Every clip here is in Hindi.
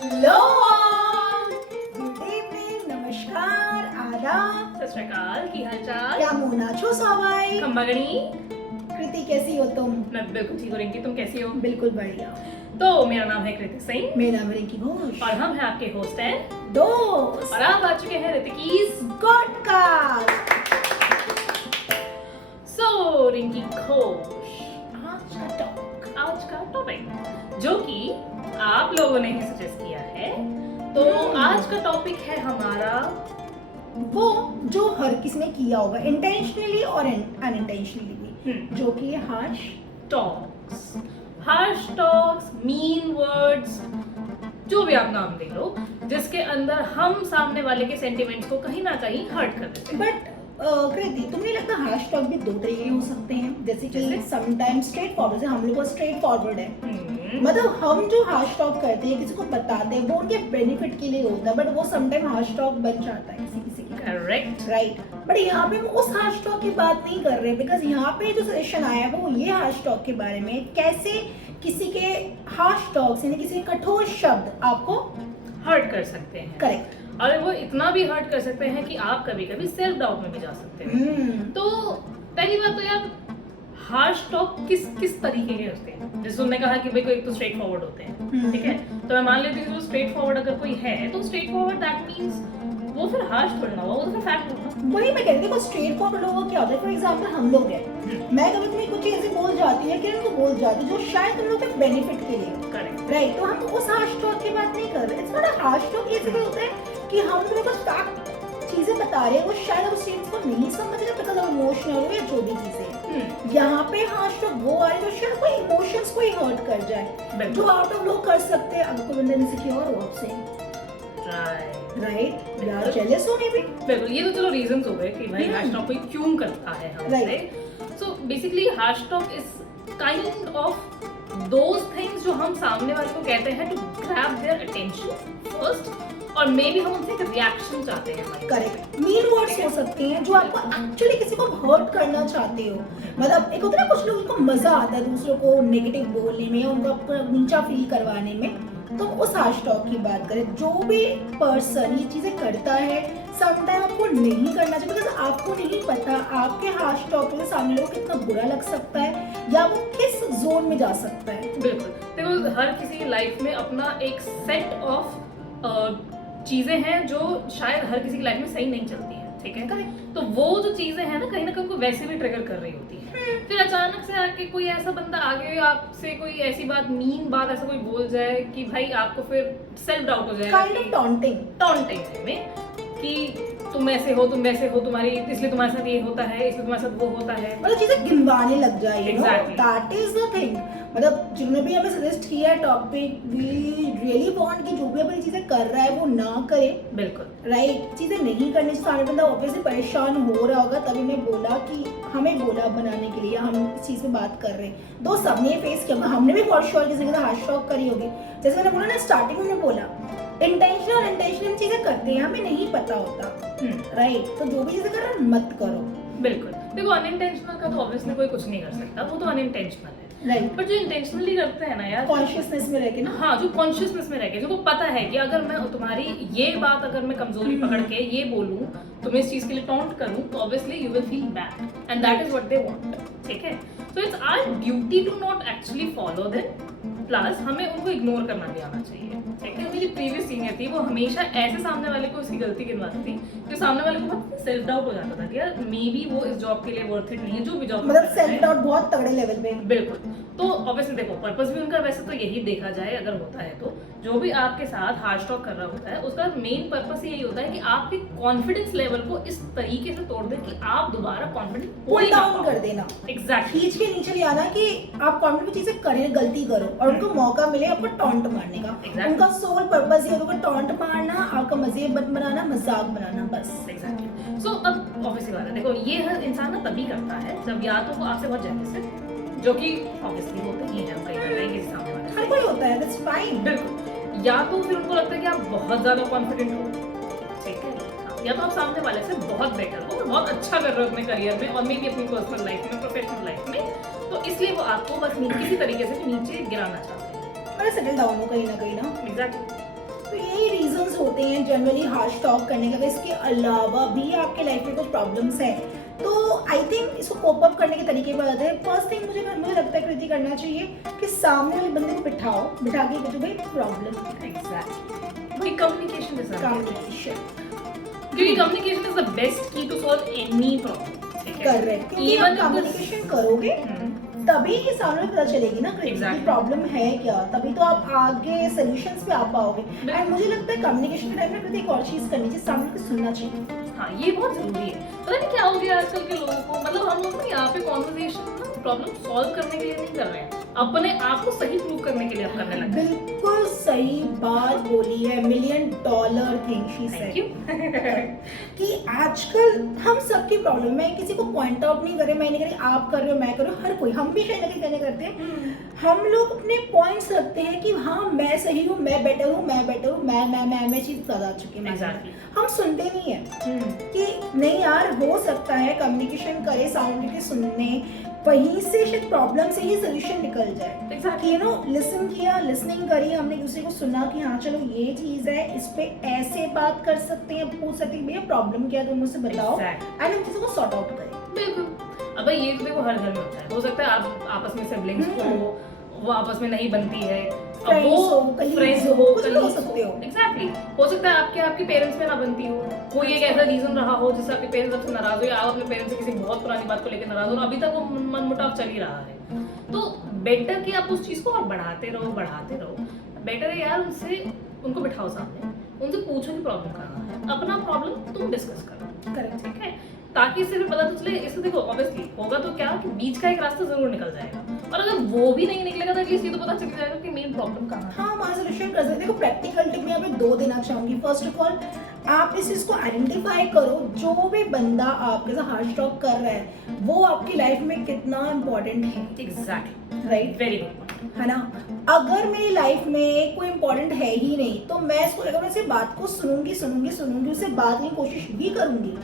हेलो गुड इवनिंग नमस्कार आदाब सत श्री अकाल की हालचाल क्या मोना छो सवाई खम्बागणी। कृति कैसी हो तुम? मैं बिल्कुल ठीक हो रिंकी, तुम कैसी हो? बिल्कुल बढ़िया। तो मेरा नाम है कृति सिंह मेरा नाम रिंकी घोष और हम हैं आपके होस्ट हैं दोस्त और आप आ चुके हैं ऋतिकीज पॉडकास्ट। सो रिंकी घोष, आज का आज का टॉपिक जो कि आप लोगों ने ही सजेस्ट किया है, तो आज का टॉपिक है हमारा वो जो हर किसी ने किया होगा इंटेंशनली और अनइंटेंशनली भी, जो कि हार्श टॉक्स, मीन वर्ड्स, जो भी आप नाम दे लो, जिसके अंदर हम सामने वाले के सेंटिमेंट्स को कहीं ना कहीं हर्ट कर देते हैं। बट कृति तुम्हें नहीं लगता हार्श टॉक भी दो तरीके के हो सकते हैं? जैसे कि समटाइम्स स्ट्रेट फॉरवर्ड, हम लोग स्ट्रेट फॉरवर्ड है, मतलब हम जो हार्श टॉक करते हैं किसी को बताते हैं वो उनके बेनिफिट के लिए होता है, बट वो समटाइम हार्श टॉक बन जाता है किसी किसी की। Correct, right. बट यहाँ पे हम उस हार्श टॉक की बात नहीं कर रहे, बिकॉज यहाँ पे जो सजेशन आया है वो ये हार्श टॉक के बारे में, कैसे किसी के हार्श टॉक्स यानी किसी के कठोर शब्द आपको हर्ट कर सकते हैं। करेक्ट। और वो इतना भी हर्ट कर सकते हैं कि आप कभी कभी सेल्फ डाउट में भी जा सकते हैं। तो पहली बात तो यार, हार्श टॉक किस किस तरीके के होते हैं? जैसे तुमने कहा कि भाई कोई एक तो स्ट्रेट फॉरवर्ड होते हैं, ठीक है, तो मैं मान लेती हूँ जो स्ट्रेट फॉरवर्ड अगर कोई है तो स्ट्रेट फॉरवर्ड दैट मींस वो फिर हार्श थोड़ा ना हुआ, वो तो फिर फैक्ट होगा। वही मैं कहती हूँ स्ट्रेट फॉरवर्ड लोगों का क्या होता है, फॉर एग्जांपल हम लोग हैं, मैं कभी तुम्हें कुछ चीजें बोल जाती है किरण को बोल जाती जो शायद तुम लोग के बेनिफिट के लिए, करेक्ट, राइट। तो हम उस हार्श टॉक की बात नहीं कर रहे। It's not a harsh talk. ये सिर्फ होता है कि हम तुम्हें कुछ फैक्ट चीजें बता रहे हैं, वो शायद उस चीज को नहीं समझ रहे बिकॉज़ ऑफ इमोशनल हो या जो भी चीजें। यहाँ पे हार्श टॉक वो आ रही है जो शायद कोई इमोशंस को ही हर्ट कर जाए, जो आउट ऑफ लोग कर सकते हैं अगर कोई बंदा इनसिक्योर हो आपसे, राइट, या जेलस होने भी। बिल्कुल, ये तो चलो रीजंस हो गए कि भाई हार्श टॉक कोई क्यों करता है हमसे। So basically harsh talk is kind of those things जो हम सामने वाले को कहते हैं to grab their attention first, और मे बी हम उनसे एक रिएक्शन चाहते हैं। करेक्ट। मीन वर्ड्स हो सकते हैं जो आपको एक्चुअली किसी को हर्ट करना चाहते हो, मतलब एक होता है ना कुछ लोगों को मजा आता है दूसरों को नेगेटिव बोलने में, उनको नीचा फील करवाने में, तो उस हार्श टॉक की बात करें। जो भी पर्सन ये चीजें करता है समटाइम आपको नहीं करना चाहिए, बिकॉज आपको नहीं पता आपके हार्श टॉक से सामने लोगों को कितना बुरा लग सकता है या वो किस जोन में जा सकता है। बिल्कुल, देखो हर किसी लाइफ में अपना एक सेट ऑफ चीजें हैं जो शायद हर किसी की लाइफ में सही नहीं चलती है, ठीक है। तो वो जो चीजें हैं ना कहीं उनको वैसे भी ट्रिगर कर रही होती है। फिर अचानक से आके कोई ऐसा बंदा आगे आपसे कोई ऐसी बात, मीन बात ऐसा कोई बोल जाए कि भाई आपको फिर सेल्फ डाउट हो जाएगा, काइंड ऑफ टॉन्टिंग में कि तुम ऐसे हो, तुम वैसे हो, तुम्हारी इसलिए तुम्हारे साथ ये होता है, इसलिए तुम्हारे साथ वो होता है, मतलब चीजें गिनवाने लग जाए। Exactly. That is the thing. मतलब जिन्होंने भी हमें सजेस्ट किया टॉपिक, वी रियली वांट कि जो भी अपनी चीजें कर रहा है वो ना करे। बिल्कुल, राइट। चीजें नहीं करने से सामने बंदा ऑब्वियसली परेशान हो रहा होगा, तभी मैं बोला कि हमें बोला बनाने के लिए हम इस चीज पे बात कर रहे हैं। दो सबने फेस किया, हमने भी फॉर श्योर किसी के साथ हार्श टॉक करी होगी। जैसे मैंने बोला ना स्टार्टिंग में बोला, इंटेंशनल और अनइंटेंशनल चीजें करते हैं, हमें नहीं पता होता, राइट। तो जो भी चीजें कर रहे हैं मत करो। बिल्कुल। देखो अनइंटेंशनल का तो ऑब्वियसली कोई कुछ नहीं कर सकता, वो तो अनइंटेंशनल है, राइट। बट जो इंटेंशनली करते हैं ना यार, कॉन्शियसनेस में रह के ना, हाँ, जो कॉन्शियसनेस में रह के, जो पता है कि अगर मैं तुम्हारी ये बात अगर मैं कमजोरी पकड़ के ये बोलूं, तुम्हें इस चीज के लिए टॉन्ट करूं, तो obviously you will feel bad and that is what they want, ठीक है। So it's our duty to not actually follow them, plus हमें उनको इग्नोर करना भी आना चाहिए, ठीक है। मेरी प्रीवियस सीनियर थी, वो हमेशा ऐसे सामने वाले को उसकी गलती गिनवाती थी कि सामने वाले को बहुत सेल्फ डाउट हो जाता था कि यार मे बी वो इस जॉब के लिए वर्थ इट नहीं है, जो भी जॉब, मतलब सेल्फ डाउट बहुत तगड़े लेवल पे। बिल्कुल। तो ऑब्वियसली देखो पर्पस भी उनका वैसे तो यही देखा जाए अगर होता है तो, जो भी आपके साथ हार्श टॉक कर रहा होता है उसका मेन पर्पस यही होता है कि आपके कॉन्फिडेंस लेवल को इस तरीके से तोड़ दे कि आप दोबारा कॉन्फिडेंट पुल डाउन कर देना, एग्जैक्टली, खींच के नीचे ले आना कि आप कॉन्फिडेंट चीजें करें, गलती करो और उनको मौका मिले आपको टॉन्ट मारने का। Exactly. उनका सोल पर्पस ये होगा टॉन्ट मारना, आपका मजेब बनाना, मजाक बनाना, बस। एग्जैक्टली। सो अब ऑब्वियसली बात है, देखो ये हर इंसान ना तभी करता है जब या तो वो आपसे बहुत जेलस है, जो कि ऑब्वियसली होता ही है, हम कहीं ना कहीं किसी सामने वाले हर कोई होता है, दैट्स फाइन। बिल्कुल। या तो फिर उनको लगता है कि आप बहुत ज्यादा कॉन्फिडेंट हो, ठीक है, या तो आप सामने वाले से बहुत बेटर हो, बहुत अच्छा कर रहे हो अपने करियर में और मे बी अपनी पर्सनल लाइफ में, प्रोफेशनल लाइफ में, तो इसलिए वो आपको बस किसी तरीके से नीचे गिराना चाहते हैं, अरे सेटल डाउन हो कहीं ना कहीं ना। एग्जैक्टली। तो यही रीजंस होते हैं जनरली हार्श टॉक करने का। इसके अलावा भी आपके लाइफ में कुछ प्रॉब्लम्स हैं तो आई थिंक इसको कोप अप करने के तरीके बताते हैं। फर्स्ट थिंग मुझे लगता है कृति करना चाहिए कि सामने वाले बंदे को बिठा के पूछो भाई प्रॉब्लम। एग्जैक्टली, वही कम्युनिकेशन के साथ, कम्युनिकेशन, क्योंकि कम्युनिकेशन इज द बेस्ट की टू सॉल्व एनी प्रॉब्लम। ठीक है, करेक्ट, क्योंकि आप कम्युनिकेशन करोगे तभी ही सामने पता चलेगी ना कि प्रॉब्लम है क्या, तभी तो आप आगे सॉल्यूशंस पे आ पाओगे। एंड मुझे लगता है कम्युनिकेशन के टाइम में एक और चीज करनी चाहिए, सामने को सुनना चाहिए। हाँ, ये बहुत जरूरी है। पता नहीं क्या हो गया आजकल के लोगों को, मतलब हम लोग ना यहाँ पे कॉन्वर्सेशन ना प्रॉब्लम सॉल्व करने के लिए नहीं कर रहे हैं, अपने आप को सही प्रूव करने के लिए आप करने लगे। बिल्कुल सही बात बोली है, $1,000,000 थिंग शी सेड कि आजकल हम सबकी प्रॉब्लम है, किसी को पॉइंट आउट नहीं करे, मैं नहीं करी, आप कर रहे हो, मैं कर रहा हूँ, हर कोई, हम भी शायद कहने करते हैं। हम लोग अपने पॉइंट्स रखते हैं कि हाँ मैं सही हूँ, मैं बेटर हूँ, मैं चीज ज्यादा आ चुकी है। हम सुनते नहीं है कि नहीं यार हो सकता है कम्युनिकेशन करे, सामने के सुनने, वहीं से शायद प्रॉब्लम से ही सोल्यूशन निकल जाए। कि लिसन किया, लिसनिंग करी, हमने दूसरे को सुना कि हाँ चलो ये चीज है, इस पे ऐसे बात कर सकते हैं, पूछ सकते हैं भैया प्रॉब्लम क्या है तुम मुझसे बताओ, एंड हम किसी को सॉर्ट आउट करें। बिल्कुल। अब भाई ये तो देखो हर घर में होता है, हो सकता है आप आपस में सिबलिंग्स हो, वो आपस में नहीं बनती है, अब वो फ्रेंड्स हो, एग्जैक्टली, हो सकता है आपके पेरेंट्स में ना बनती हो, कोई एक ऐसा रीजन रहा हो जिससे आपके पेरेंट्स आपसे नाराज हो, या आप अपने पेरेंट्स से किसी बहुत पुरानी बात को लेकर नाराज हो और अभी तक वो मनमुटाव चल ही रहा है, तो बेटर कि आप उस चीज को और बढ़ाते रहो। बेटर है यार उनको बिठाओ सामने, उनसे पूछो कि प्रॉब्लम कहाँ है, अपना प्रॉब्लम तुम डिस्कस करो। करेक्ट, ठीक है, ताकि इससे भी पता तो चले। इससे देखो ऑब्वियसली होगा तो क्या कि बीच का एक रास्ता जरूर निकल जाएगा, और अगर वो भी नहीं निकलेगा तो एटलीस्ट ये तो पता चल जाएगा कि मेन प्रॉब्लम कहाँ है। हाँ, वहाँ सोल्यूशन कर सकते। देखो प्रैक्टिकल टिप मैं यहाँ पे 2 देना चाहूंगी। फर्स्ट ऑफ ऑल आप इस चीज को आइडेंटिफाई करो, जो भी बंदा आपके साथ हार्श टॉक कर रहा है वो आपकी लाइफ में कितना इम्पोर्टेंट है। एग्जैक्टली, राइट, वेरी गुड, है ना। अगर मेरी लाइफ में कोई इम्पोर्टेंट है ही नहीं तो मैं इसको लेकर उससे बात को सुनूंगी, उससे बात की कोशिश भी करूंगी,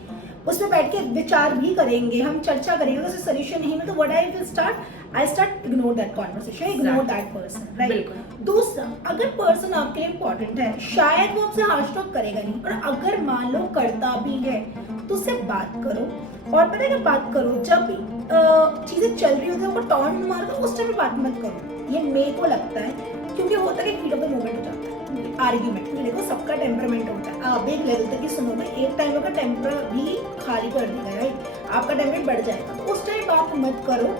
उस पर बैठ के विचार भी करेंगे, हम चर्चा करेंगे, उससे सोल्यूशन नहीं में तो what I start ignore that conversation, ignore that person, right. दूसरा, अगर पर्सन आपके लिए इम्पोर्टेंट है, शायद वो आपसे हार्श टॉक करेगा नहीं, और अगर मान लो करता भी है तो उससे बात करो। और पता है क्या बात करो, जब चीजें चल रही होती है आपको टॉन्ट मार दो, उस टाइम बात मत करो, ये मेरे को लगता है, क्योंकि होता है कि हीट ऑफ द मोमेंट हो जाता है आर्ग्यूमेंट में। देखो सबका टेम्परामेंट होता है, आप एक लेवल तक ही सुनोगे, एक टाइम का टेम्पर भी खाली कर देगा, राइट, आपका टेम्परेट बढ़ जाएगा, तो उस टाइम बात मत करो,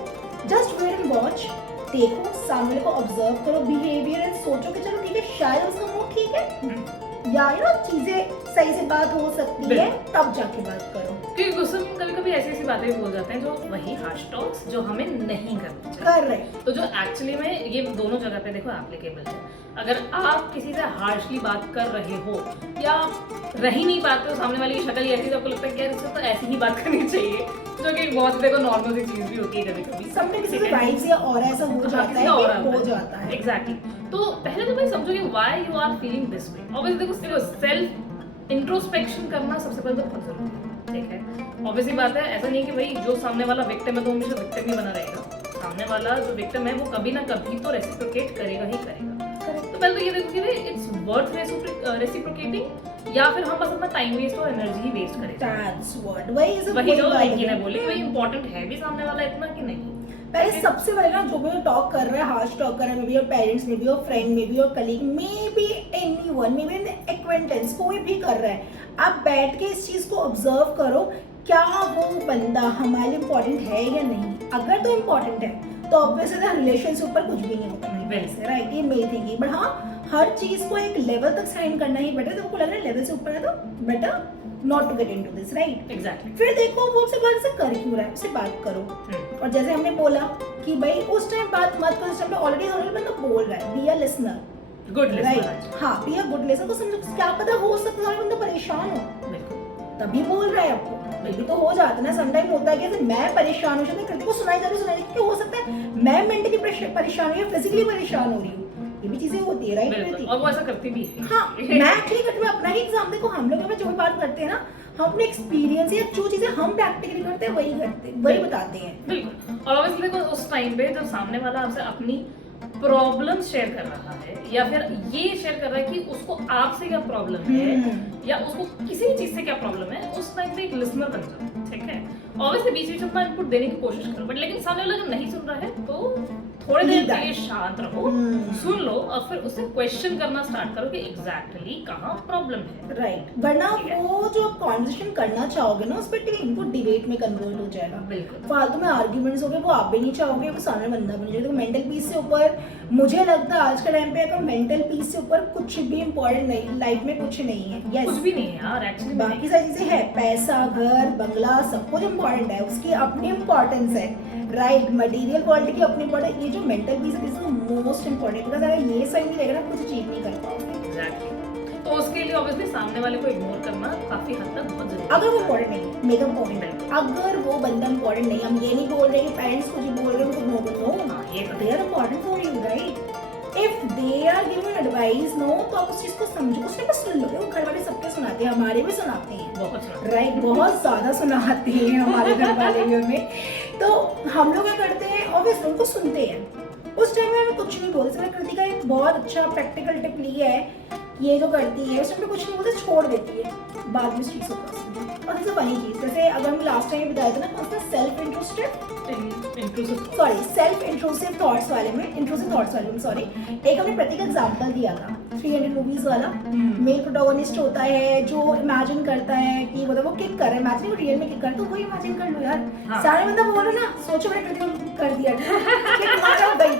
जस्ट वेट एंड वॉच, देखो सामने को ऑब्जर्व करो बिहेवियर एंड सोचो कि चलो ठीक है शायद उसका मूड ठीक है या चीजें सही से बात हो सकती है, तब जाके बात करो। क्योंकि गुस्से में कभी-कभी ऐसी बातें बोल जाते हैं जो वही हार्श टॉक्स जो हमें नहीं करनी चाहिए। कर रहे, तो जो एक्चुअली में ये दोनों जगह पे देखो एप्लीकेबल है। अगर आप किसी से हार्शली बात कर रहे हो या रह ही नहीं पाते हो, सामने वाले की शक्ल ऐसी आपको लगता है कि यार इससे तो ऐसी ही बात करनी चाहिए, जो कि बहुत देखो नॉर्मल सी चीज भी होती है कभी-कभी। सबने किसी से वाइब्स या ऑरा ऐसा हो जाता है, हो जाता है। एग्जैक्टली, तो पहले तो भाई समझो कि why you are feeling this way. Obviously देखो सेल्फ इंट्रोस्पेक्शन करना सबसे पहले तो बहुत जरूरी है। ठीक है, ऑब्वियसली बात है, ऐसा नहीं है कि भाई जो सामने वाला विक्टिम है तो हमेशा विक्टिम ही बना रहेगा। सामने वाला जो विक्टिम है वो कभी ना कभी तो रेसिप्रोकेट करेगा ही करेगा। तो पहले तो ये देखो कि इट्स वर्थ रेसिप्रोकेटिंग, या फिर हम बस अपना टाइम वेस्ट और एनर्जी ही वेस्ट करें। दैट्स व्हाट, वही जो लड़की ने बोली कि भाई इंपॉर्टेंट है भी सामने वाला इतना कि नहीं। पहले सबसे पहले ना जो भी टॉक कर रहा है, हार्श टॉक कर रहा है, may be your parents, may be your friend, may be your colleague, may be anyone, may be an acquaintance, कोई भी कर रहा है, आप बैठ के इस चीज को ऑब्जर्व करो, क्या वो बंदा हमारे लिए इम्पोर्टेंट है या नहीं। अगर तो इम्पोर्टेंट है तो ऑब्वियसली रिलेशन से ऊपर कुछ भी नहीं होता है, राइट, ये मेरी थिंकिंग। बट हाँ, हर चीज को एक लेवल तक साइन करना ही बेटर, तो आपको लग रहा है लेवल से ऊपर है तो better not to get into this, right. Exactly, फिर देखो वो उससे बात से कर क्यों रहा है, उससे बात करो। और जैसे हमने बोला कि भाई उस टाइम बात मत करो, उस टाइम ऑलरेडी बंदा बोल रहा है, be a listener, good listener, right, हाँ, बी अ गुड लिसनर। तो समझो क्या पता हो सकता है बंदा परेशान हो, तभी बोल रहा है आपको, भी तो हो जाता है ना। समटाइम होता है कि मैं परेशान हूँ, कृति को सुनाई क्योंकि हो सकता है मैं मेंटली परेशान हूँ या फिजिकली परेशान हो रही हूँ, ये भी चीजें होती है, राइट। और वो ऐसा करती भी है। हाँ, मैं एक्चुअली अपना ही एग्जाम देखो, हम लोग जो भी बात करते हैं ना, हम अपने एक्सपीरियंस या जो चीजें हम प्रैक्टिकली करते हैं वही बताते हैं। बिल्कुल, और ऑब्वियसली देखो उस टाइम पे जब सामने वाला आपसे अपनी प्रॉब्लम शेयर कर रहा है या फिर ये शेयर कर रहा है कि उसको आपसे क्या प्रॉब्लम है या उसको किसी भी चीज से क्या प्रॉब्लम है, उस टाइम पे एक लिसनर बन जाओ, ठीक है। ऑब्वियसली बीच बीच में अपना इनपुट देने की कोशिश करो, बट लेकिन सामने वाला अगर नहीं सुन रहा है तो थोड़ी देर के लिए शांत रहो, सुन लो और फिर उससे क्वेश्चन करना स्टार्ट करो कि एग्जैक्टली कहाँ प्रॉब्लम है। राइट, वरना वो जो कॉन्वर्सेशन करना चाहोगे ना उस पर इनको डिबेट में कन्वर्ट हो जाएगा। बिल्कुल फालतू में आर्ग्यूमेंट्स हो गए, वो आप भी नहीं चाहोगे, वो सामने बंदा बन जाएगा। तो मेंटल पीस से ऊपर मुझे लगता है आज के टाइम पे अगर मेंटल पीस से ऊपर कुछ भी इम्पोर्टेंट नहीं, लाइफ में कुछ नहीं है। कुछ यस, भी नहीं है यार एक्चुअली, बाकी सारी चीजें है, पैसा, घर, बंगला, सब कुछ इम्पोर्टेंट है, उसकी अपनी इम्पोर्टेंस है। राइट, मटेरियल क्वालिटी की अपनी इम्पोर्टेंस। ये जो मेंटल पीस है this is most important, because अगर ये सही नहीं रहेगा ना कुछ अचीव नहीं कर पाओगे। एग्जैक्टली। तो उसके लिए ऑब्वियसली सामने वाले को इग्नोर करना काफी हद तक बहुत जरूरी है। अगर वो इम्पोर्टेंट नहीं है, मेरा पॉइंट है, अगर वो बंदा इम्पोर्टेंट नहीं, हम ये नहीं बोल रहे कि पेरेंट्स कुछ बोल रहे हैं तो नो, हाँ, ये they are important for you, right. If they are giving advice no, तो आप उस चीज को समझो, उसने बस सुन लो। वो घर वाले सबके सुनाते हैं, हमारे भी सुनाते हैं, बहुत सुना। राइट, बहुत ज्यादा सुनाते हैं हमारे घर वाले भी हमें। तो हम लोग क्या करते हैं, ऑब्वियसली उनको सुनते हैं, उस टाइम में हमें कुछ नहीं बोलते। मैंने कृतिका एक बहुत अच्छा प्रैक्टिकल टिप ली है, ये जो करती है उस टाइम पे कुछ नहीं बोलते, छोड़ देती है, बाद में उस चीज को पसंद। और सबसे बनी चीज, जैसे अगर हम लास्ट टाइम बताया था ना कौन सा सेल्फ इंट्रूसिव थॉट्स वाले में, इंट्रूसिव थॉट्स वाले में सॉरी, एक हमने प्रतीक एग्जांपल दिया था 300 मूवीज वाला। मेल प्रोटोगनिस्ट होता है जो इमेजिन करता है कि मतलब वो किक कर रहा है, इमेजिन वो रियल में किक कर रहा है, तो वही इमेजिन कर लो यार। हाँ। सारे बंदा बोलो ना, सोचो मैंने कृतिक कर दिया, किक मारा गई,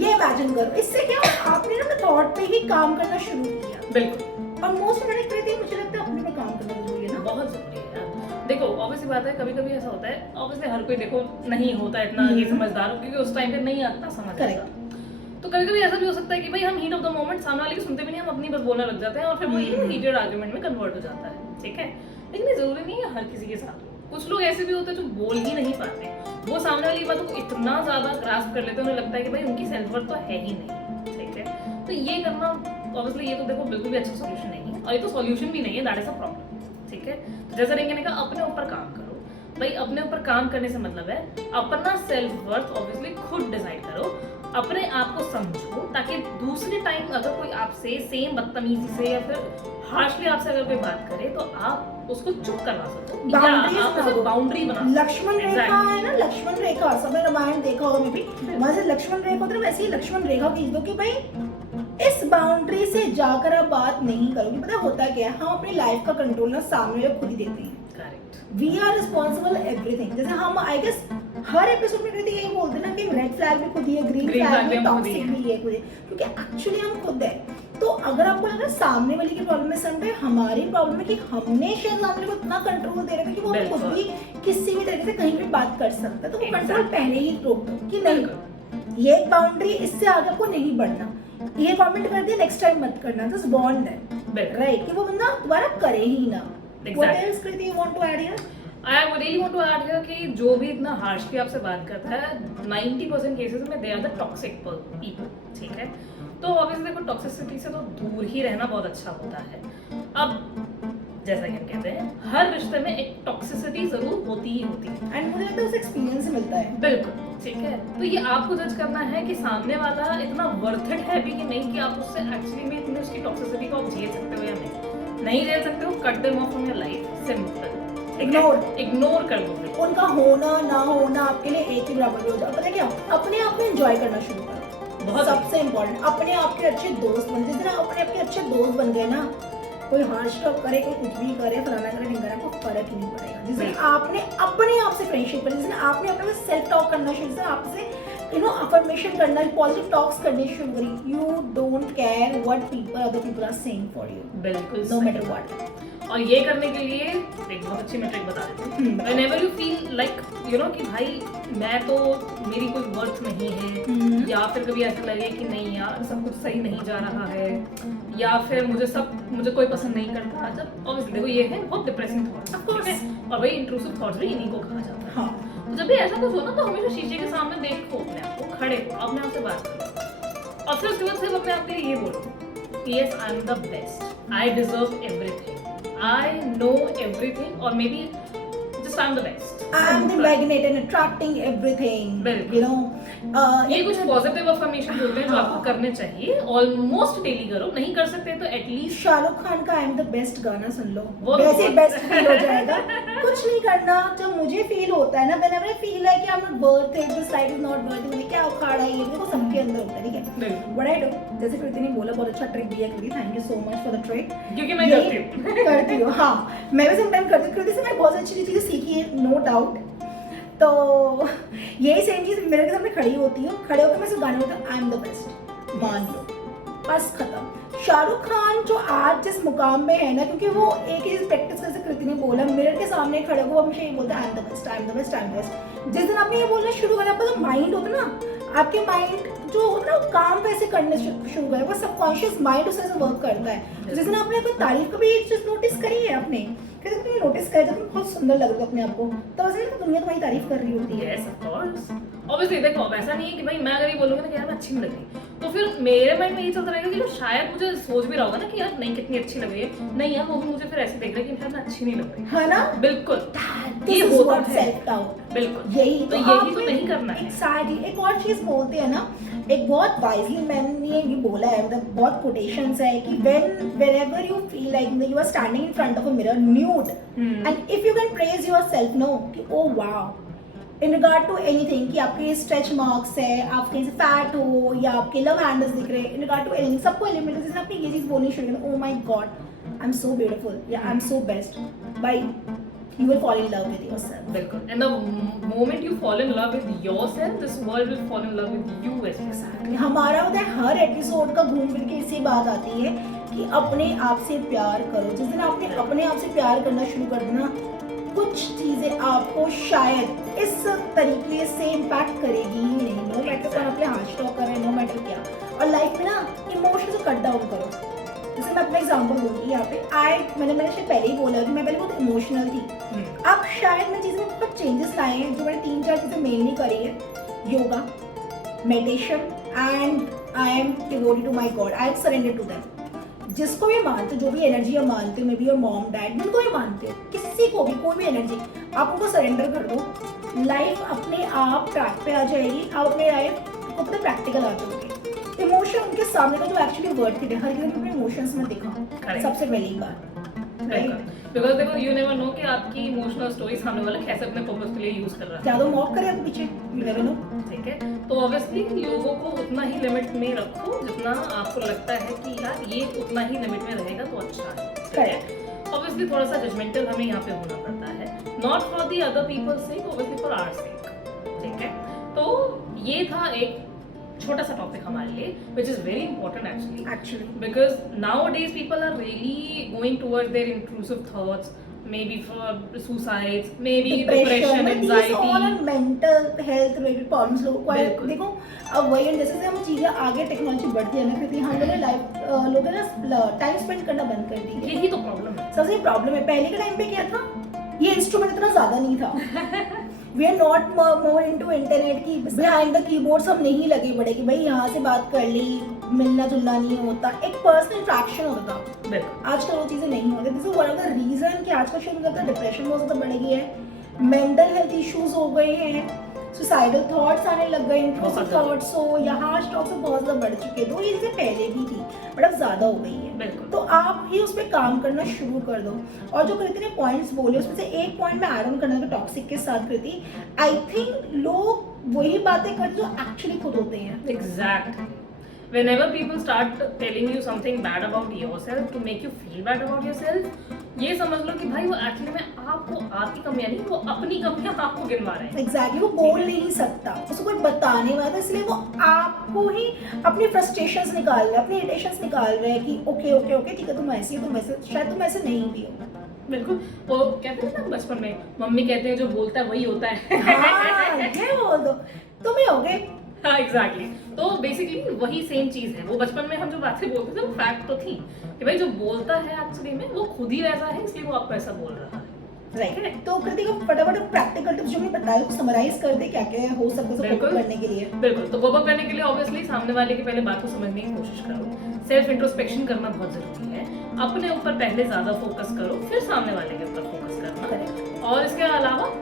ये इमेजिन करो। इससे क्या आपने ना थॉट पे ही काम करना शुरू किया। बिल्कुल, और मोस्ट मैंने कृतिक मुझे लगता है अपने में काम करना जरूरी है ना। बहुत जरूरी है यार। देखो ऑब्वियसली बात है, कभी कभी ऐसा होता है, ऑब्वियसली हर कोई देखो नहीं होता इतना ये समझदार हो, क्योंकि उस टाइम पे नहीं आता समझ। Correct. तो कभी कभी ऐसा भी हो सकता है कि भाई हम हीट ऑफ द मोमेंट सामने वाले की सुनते भी नहीं, हम अपनी बस बोलने लग जाते हैं और फिर वो हीटेड आर्गुमेंट में कन्वर्ट हो जाता है, ठीक है। लेकिन ये जरूरी नहीं है हर किसी के साथ। कुछ लोग ऐसे भी होते हैं जो बोल ही नहीं पाते, वो सामने वाली बातों को इतना ज्यादा ग्रास्प कर लेते हैं, उन्हें लगता है कि भाई उनकी सेल्फ वर्थ तो है ही नहीं, ठीक है। तो ये करना ऑब्वियसली ये तो देखो बिल्कुल भी अच्छा सॉल्यूशन नहीं है, और ये तो सॉल्यूशन भी नहीं है, दैट इज अ प्रॉब्लम, ठीक है। तो जैसा रिंकी ने कहा, अपने ऊपर काम करो। भाई अपने ऊपर काम करने से मतलब है अपना सेल्फ वर्थ ऑब्वियसली खुद डिसाइड करो, अपने आप को समझो, ताकि दूसरे टाइम अगर कोई आपसे सेम बदतमीजी से या फिर हार्शली आपसे अगर कोई बात करे तो आप उसको चुप करवा सको, या आप उसे बाउंड्री बना सको। लक्ष्मण रेखा है ना, लक्ष्मण रेखा, सबने रामायण देखा होगा, मे भी वहां से लक्ष्मण रेखा होती है, वैसे ही लक्ष्मण रेखा खींच दो कि भाई इस बाउंड्री से जाकर आप बात नहीं करोगे। पता होता क्या है, हम अपनी लाइफ का कंट्रोल ना सामने वाले खुद ही देते हैं। Correct, we are responsible everything. जैसे हम आई गेस हर एपिसोड में कहते यही बोलते हैं ना कि रेड फ्लैग भी खुद ही है, ग्रीन फ्लैग भी, टॉक्सिक भी है खुद ही, क्योंकि एक्चुअली हम खुद है। तो अगर आपको लग रहा है सामने वाले की प्रॉब्लम है, समझे हमारी प्रॉब्लम है कि हमने शायद सामने को इतना कंट्रोल दे रखा है कि वो खुद भी किसी भी तरीके से कहीं भी बात कर सकता है, तो वो कंट्रोल पहले ही रोक दो कि नहीं, ये एक बाउंड्री, इससे आगे आपको नहीं बढ़ना, ये कमेंट कर दिया नेक्स्ट टाइम मत करना, दिस बॉन्ड है, राइट, कि वो बंदा दोबारा करे ही ना। What else Kriti you want to add here? I would really want to add here कि जो भी इतना हार्शली आपसे बात करता है 90% केसेस में they are the toxic people, ठीक है। तो ऑब्वियसली देखो टॉक्सिसिटी से तो दूर ही रहना बहुत अच्छा होता है। अब जैसा कि हम कहते हैं हर रिश्ते में एक टॉक्सिसिटी जरूर होती ही होती है, एंड मुझे लगता है उस एक्सपीरियंस से मिलता है। बिल्कुल, ठीक है। तो ये आपको जज करना है कि सामने वाला इतना वर्थ इट है भी कि नहीं, कि आप उससे एक्चुअली में इतनी उसकी टॉक्सिसिटी को आप झेल सकते हो या नहीं झेल सकते हो, cut them of from your life, simple, ignore कर दो। उनका होना ना होना आपके लिए एक ही बराबर हो जाता है। क्या अपने आप में एंजॉय करना शुरू करो, बहुत सबसे इम्पोर्टेंट। अपने आप के अच्छे दोस्त बन, जिस दिन आप अपने आपके अच्छे दोस्त बन गए ना, कोई हार्श टॉक करे, कोई कुछ भी करे, फलाना करे, ढिंगाना, को फर्क ही नहीं पड़ेगा। जिस दिन आपने अपने आप से फ्रेंडशिप करी, जिस दिन आपने अपने में सेल्फ टॉक करना शुरू, जिस दिन आपसे अफर्मेशन करना, पॉजिटिव टॉक्स करने शुरू करी, you don't care what people other people are saying for you, बिल्कुल, नो मैटर व्हाट। और ये करने के लिए एक बहुत अच्छी मैं ट्रिक बता देती हूँ। Whenever you feel like you know कि भाई मैं तो, मेरी कोई वर्थ नहीं है, या फिर कभी ऐसा लगे कि नहीं यार सब कुछ सही नहीं जा रहा है, या फिर मुझे कोई पसंद नहीं करता, जब ऑब्वियसली देखो ये है बहुत डिप्रेसिंग थॉट्स, ऑफ कोर्स, और वही इंट्रूसिव थॉट्स भी इन्हीं को कहा जाता है। हाँ, तो जब भी ऐसा कुछ हो ना, तो हमेशा शीशे के सामने देखो अपने आप को, खड़े हो, अपने आप से बात करो, और फिर उसके बाद सिर्फ अपने आप के लिए ये बोलो कि yes I am the best, I deserve everything, I know everything, or maybe just I'm the best. I'm the magnet and attracting everything. बिल्कुल. You know, ये कुछ पॉजिटिव अफर्मेशन होते हैं जो आपको करने चाहिए, ऑलमोस्ट डेली करो, नहीं कर सकते तो एटलीस्ट शाहरुख खान का आई एम द बेस्ट गाना सुन लो, वो वैसे बहुत- बेस्ट फील हो जाएगा। कुछ नहीं करना, जब मुझे फील होता है ना, whenever I feel like I am not worth it, this life is not worth it, मुझे क्या उखाड़ा है ये, देखो सबके अंदर होता है, ठीक है। बिल्कुल। व्हाट आई डू, जैसे कृति ने बोला बहुत अच्छा ट्रिक दिया Kriti, thank you so much for the trick. क्योंकि मैं करती हूँ। करती हूँ, हाँ मैं भी समटाइम करती हूँ। कृति से मैं बहुत अच्छी चीज़ें सीखी है, नो डाउट। तो यही सेम चीज़ मेरे के सामने खड़ी होती हूँ, खड़े होकर मैं सिर्फ गाने बोलती हूँ आई एम द बेस्ट, मान लो, बस खत्म। शाहरुख खान जो आज जिस मुकाम पे है ना, क्योंकि वो एक ही चीज प्रैक्टिस करके, कृति ने बोला मिरर के सामने खड़े हो, वो हमेशा ये बोलता है I am the best, I am the best, I am the best. जिस दिन आपने ये बोलना शुरू करा, आपका जो माइंड होता है ना, आपके माइंड जो होता है ना, वो काम वैसे करने शुरू करे, वो सबकॉन्शियस माइंड उस तरह से वर्क करता है। तो जिस दिन आपने कोई तारीफ कभी एक चीज नोटिस करी है आपने, कहते तुमने नोटिस करा जब तुम बहुत सुंदर लग रहे हो अपने आप को, तो वैसे दुनिया तुम्हारी तारीफ कर रही होती है। Yes, of course. Obviously, देखो वैसा नहीं है कि भाई मैं अगर ये बोलूंगा ना कि यार मैं अच्छी नहीं लग रही, तो फिर मेरे माइंड में ये चलता रहेगा कि वो शायद मुझे सोच भी रहा होगा ना कि यार नहीं कितनी अच्छी लग रही है, नहीं यार वो भी मुझे फिर ऐसे देख रहा है कि शायद मैं अच्छी नहीं लग रही। है ना, बिल्कुल, ये ये होता है। सेल्फ डाउट, बिल्कुल, यही तो यही तो आपने नहीं करना है। Exactly. एक और चीज बोलते हैं ना, एक बहुत वाइजली मैंने ये बोला है, मतलब बहुत कोटेशंस है कि whenever you feel like you are standing in front of a mirror nude and if you can praise yourself, no कि oh wow, in regard to anything, कि आपके स्ट्रेच मार्क्स है, आप कहीं से फैट हो या आपके लव हैंडल्स दिख रहे हैं, in regard to anything, सबको एलिमेंट जैसे आपने ये चीज बोलनी शुरू की, oh my god, I'm so beautiful, yeah I'm so best, by you will fall in love with yourself. बिल्कुल, and the moment you fall in love with yourself, this world will fall in love with you as well. Exactly. हमारा होता है हर एपिसोड का घूम फिर के इसी बात आती है कि अपने आप से प्यार करो। जिस दिन आपने अपने आप से प्यार करना शुरू कर देना, कुछ चीजें आपको शायद इस तरीके से इम्पैक्ट करेगी ही नहीं, नो मैटर कौन अपने हाथ स्टॉक कर रहे हैं, नो मैटर क्या। और लाइफ में ना इमोशन को कट डाउन करो। जैसे मैं अपना एग्जांपल दूंगी यहाँ पे, मैंने शायद पहले ही बोला कि मैं पहले बहुत इमोशनल थी। अब शायद मैं चीज़ें में बहुत चेंजेस लाए हैं, जो मैंने 3-4 चीज़ें मेनली करी है, yoga, meditation and I am devoted to my god, I am surrender to them. जिसको भी मानते हो, जो भी एनर्जी आप मानते हो, मे बी योर मॉम डैड, जिनको भी मानते हो, किसी को भी कोई भी एनर्जी आप उनको सरेंडर कर दो, लाइफ अपने आप ट्रैक पे आ जाएगी। आप अपने लाइफ को पता प्रैक्टिकल आ जाओगे। इमोशन उनके सामने का जो एक्चुअली वर्थ इट है, हर किसी अपने इमोशंस में दिखाओ, सबसे पहली बात। बिकॉज़ देखो यू नेवर नो कि आपकी इमोशनल स्टोरी सामने वाला कैसे अपने पर्पस के लिए यूज कर रहा है। ज़्यादा मॉक करे आपके पीछे, यू नेवर नो। ठीक है, तो ऑब्वियसली लोगों को उतना ही लिमिट में रखो जितना आपको लगता है कि यार ये उतना ही लिमिट में रहेगा तो अच्छा है। करेक्ट। ऑब्वियसली थोड़ा सा जजमेंटल हमें यहाँ पे होना पड़ता है, not for the other people's sake, obviously for our sake. ठीक है, तो ये था एक छोटा सा टॉपिक हमारे लिए, which is very important actually, because nowadays people are really going towards their intrusive thoughts, maybe for suicides, maybe depression, anxiety, all are mental health related problems लोगों को बिल्कुल। देखो। अब वही है, जैसे हम चीजें आगे टेक्नोलॉजी बढ़ती है ना, क्योंकि हम लोगों ने लोगों ने टाइम स्पेंड करना बंद कर दी है। यही तो प्रॉब्लम है। सबसे प्रॉब्लम है, पहले के टाइम पे क्या था, ये इंस्ट्रूमेंट इतना ज्यादा नहीं था। We are not more into internet की बिहाइंड द कीबोर्ड्स हम नहीं लगे पड़े कि भाई यहाँ से बात कर ली, मिलना जुलना नहीं होता, एक पर्सनल इंट्रैक्शन होता था। बिल्कुल, आजकल वो चीजें नहीं होती। This is one of the reason कि आजकल शुरू करता डिप्रेशन बहुत ज्यादा बढ़ गई है, मेंटल हेल्थ इश्यूज हो गए हैं, सुसाइडल थॉट्स आने लग गए, इंट्रूसिव थॉट्स हो या हार्ट स्ट्रोक से बहुत ज्यादा बढ़ चुके हैं। तो ये चीजें पहले भी थी बट अब ज्यादा हो गई है। बिल्कुल। तो आप ही उस पर काम करना शुरू कर दो। और जो कृति ने पॉइंट्स बोले उसमें से एक पॉइंट मैं ऐड ऑन करना था टॉक्सिक के साथ। कृति, आई थिंक लोग वही बातें करते जो एक्चुअली खुद होते हैं। Exactly. Whenever people start telling you something bad about yourself to make you feel bad about yourself, ये समझ लो कि भाई वो एक्चुअली में आपको आपकी कमियां नहीं, वो अपनी कमियां आपको गिनवा रहे हैं। एग्जैक्टली, वो बोल नहीं सकता, उसको कोई बताने वाला, इसलिए वो आपको ही अपनी फ्रस्ट्रेशंस निकाल रहा है, अपनी इरिटेशंस निकाल रहा है कि ओके ओके ओके ठीक है, तुम ऐसी हो, तुम ऐसे, शायद तुम ऐसे नहीं भी हो। बिल्कुल, वो कहते हैं ना बचपन में, मम्मी कहते हैं जो बोलता है वही होता है। हाँ, ये बोल दो, तुम ही होगे। हाँ एग्जैक्टली, तो बेसिकली वही सेम चीज है। वो बचपन में हम जो बातें बोलते थे वो फैक्ट तो थी कि भाई जो बोलता है एक्चुअली में वो खुद ही वैसा है, इसलिए वो आपको ऐसा बोल रहा है। राइट, तो कृति को फटाफट प्रैक्टिकल टिप्स जो मैंने बताया उसको समराइज कर दे, क्या क्या हो सकता है कोप करने के लिए। बिल्कुल, तो कोप करने के लिए ऑब्वियसली सामने वाले की पहले बात को समझने की कोशिश करो, सेल्फ इंट्रोस्पेक्शन करना बहुत जरूरी है, अपने ऊपर पहले ज्यादा फोकस करो, फिर सामने वाले के ऊपर फोकस करना। और इसके अलावा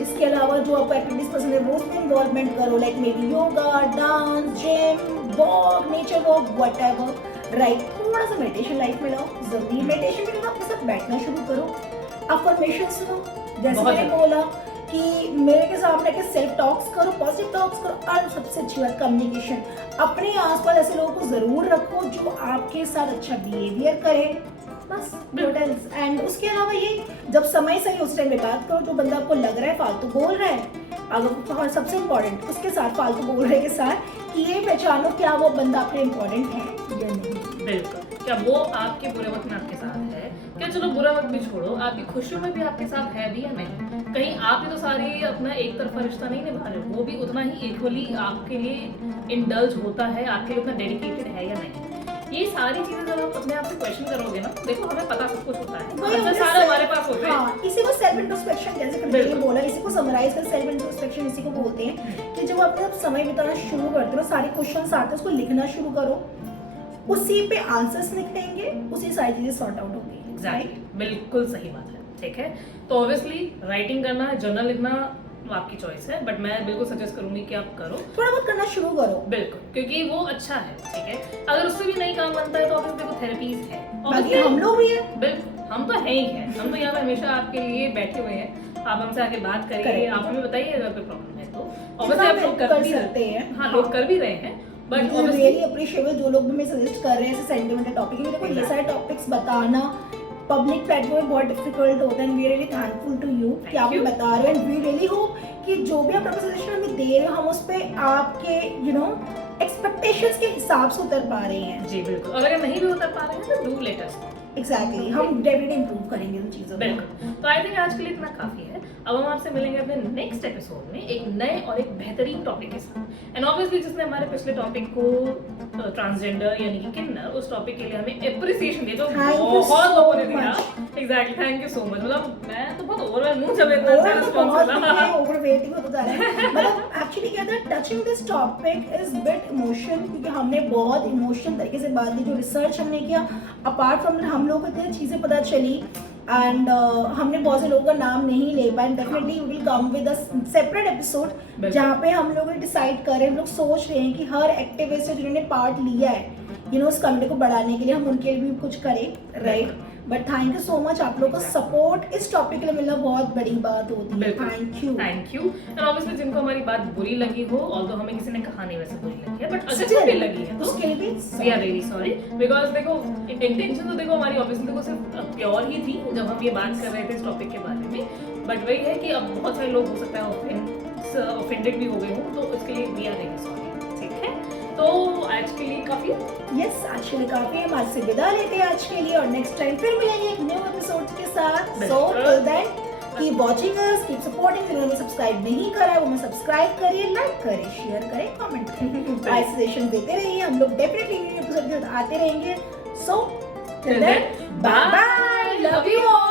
इसके अलावा जो आपको एक्टिविटीज पसंद है वो उसमें इन्वॉल्वमेंट करो, like may be yoga, dance, gym, walk, nature walk, whatever, right. थोड़ा सा मेडिटेशन लाइफ में लाओ, जरूरी मेडिटेशन में अपने साथ बैठना शुरू करो, अफर्मेशन सुनो, जैसे बहुत मैंने ज़रूरी। बोला कि मेरे के सामने के सेल्फ टॉक्स करो, पॉजिटिव टॉक्स करो, और सबसे अच्छी बात कम्युनिकेशन। अपने आसपास ऐसे लोगों को जरूर रखो जो आपके साथ अच्छा बिहेवियर करे, बस होटल्स। एंड उसके अलावा ये जब समय सही उस टाइम में बात करो, जो बंदा आपको लग रहा है फालतू बोल रहा है, अगर और सबसे इम्पोर्टेंट उसके साथ फालतू बोल रहे के साथ कि ये पहचानो क्या वो बंदा आपके इम्पोर्टेंट है या नहीं। बिल्कुल, क्या वो आपके बुरे वक्त में आपके साथ है, क्या चलो बुरा वक्त भी छोड़ो, आपकी खुशियों में भी आपके साथ है भी या नहीं, कहीं आप भी तो सारे अपना एक तरफा रिश्ता नहीं निभा रहे हो, वो भी उतना ही इक्वली आपके लिए इंडल्ज होता है, आपके लिए उतना डेडिकेटेड है या नहीं। ये सारी चीजें जब आप अपने आप से क्वेश्चन करोगे ना, देखो हमें पता सब कुछ होता है, वही अच्छा होता है, सारा हमारे पास होते हैं। हाँ, इसी को सेल्फ इंट्रोस्पेक्शन जैसे कभी बिल्कुल। बोला, इसी को समराइज कर सेल्फ इंट्रोस्पेक्शन इसी को बोलते हैं कि जब आप समय बिताना शुरू करते हो, सारे क्वेश्चंस आते हैं, उसको लिखना शुरू करो, उसी पे आंसर्स निकलेंगे, उसी सारी चीजें सॉर्ट आउट होंगी। एग्जैक्टली, बिल्कुल सही बात है, ठीक है। तो ऑब्वियसली राइटिंग करना, जर्नल लिखना आपकी चॉइस है, बट मैं बिल्कुल सजेस्ट करूंगी कि आप करो, थोड़ा बहुत करना शुरू करो, बिल्कुल, क्योंकि वो अच्छा है, ठीक है। अगर उससे भी नहीं काम बनता है तो ऑब्वियसली देखो थेरेपीज है, बाकी Obviously, हम लोग भी है। बिल्कुल, हम तो हैं ही हैं, हम तो यहाँ पे हमेशा आपके लिए बैठे हुए हैं, आप हमसे आके बात करिए, Correct. आप हमें बताइए अगर कोई प्रॉब्लम है तो ऑब्वियसली आप लोग कर कर भी सकते हैं। हाँ, लोग कर भी रहे हैं, बट रियली अप्रिशिएबल जो लोग भी हमें सजेस्ट कर रहे हैं ऐसे सेंटिमेंटल टॉपिक में। देखो ये सारे टॉपिक्स बताना पब्लिक प्लेटफॉर्म बहुत डिफिकल्ट होता है, and we are really thankful to you कि आप you. बता रहे हो, एंड वी रियली होप कि जो भी आप सजेशन हमें दे रहे हो हम उस पे आपके एक्सपेक्टेशंस के हिसाब से उतर पा रहे हैं। जी बिल्कुल, और अगर नहीं भी उतर पा रहे हैं तो डू लेट अस। एग्जैक्टली, हम डेफिनेटली इंप्रूव करेंगे उन चीजों को। बिल्कुल, तो आई थिंक आज के लिए इतना काफी है। अब हम आपसे मिलेंगे अपने नेक्स्ट एपिसोड में एक नए और एक बेहतरीन टॉपिक के साथ। एंड ऑब्वियसली जिसने हमारे पिछले टॉपिक को ट्रांसजेंडर यानी कि किन्नर, उस टॉपिक के लिए हमें एप्रिसिएशन दिया, जो Thank you बहुत so लोगों ने दिया। much. Exactly, thank you so much. मतलब मैं तो बहुत ओवरवेल्म हूं जब इतना अच्छा रिस्पांस मिला। ओवरवेटिंग होता जा रहा है। मतलब एक्चुअली क्या था, touching this topic is bit emotion, क्योंकि हमने बहुत इमोशनल तरीके से बात की, जो रिसर्च हमने किया, अपार्ट फ्रॉम हम लोगों को इतनी चीजें पता चली, एंड हमने बहुत से लोगों का नाम नहीं ले पाए। Definitely we will come with a separate episode जहाँ पे हम लोग डिसाइड कर रहे हैं, हम लोग सोच रहे हैं कि हर एक्टिविस्ट जिन्होंने पार्ट लिया है उस कम्युनिटी को बढ़ाने के लिए हम उनके लिए भी कुछ करें, right. But thank you so much, आप लोगों का सपोर्ट इस टॉपिक के लिए मिलना बहुत बड़ी बात होती है। Thank you, thank you. And obviously जिनको हमारी बात बुरी लगी हो, ऑल्दो हमें किसी ने कहा नहीं वैसे बुरी लगी है, बट अगर Still, बुरी लगी है तो उसके लिए भी we are really sorry, because देखो इंटेंशन तो देखो हमारी ऑब्वियसली देखो सिर्फ प्योर ही थी जब हम ये बात कर रहे थे इस टॉपिक के बारे में, बट वही है कि अब बहुत सारे लोग हो सकता है ऑफेंडेड भी हो गए हों, तो इसके लिए वी आर रियली सॉरी, ठीक है। तो आज के लिए काफी, यस आज के लिए काफी है, हम आज से विदा लेते हैं आज के लिए, और नेक्स्ट टाइम फिर मिलेंगे एक न्यू एपिसोड के साथ। So till then keep watching us, keep supporting. जिन्होंने सब्सक्राइब नहीं करा है वो मैं सब्सक्राइब करिए, लाइक करें, शेयर करें, कमेंट करें, ऐसे सजेशन देते रहिए, हम लोग डेफिनेटली न्यू एपिसोड के साथ आते रहेंगे। So till then bye bye, love you all.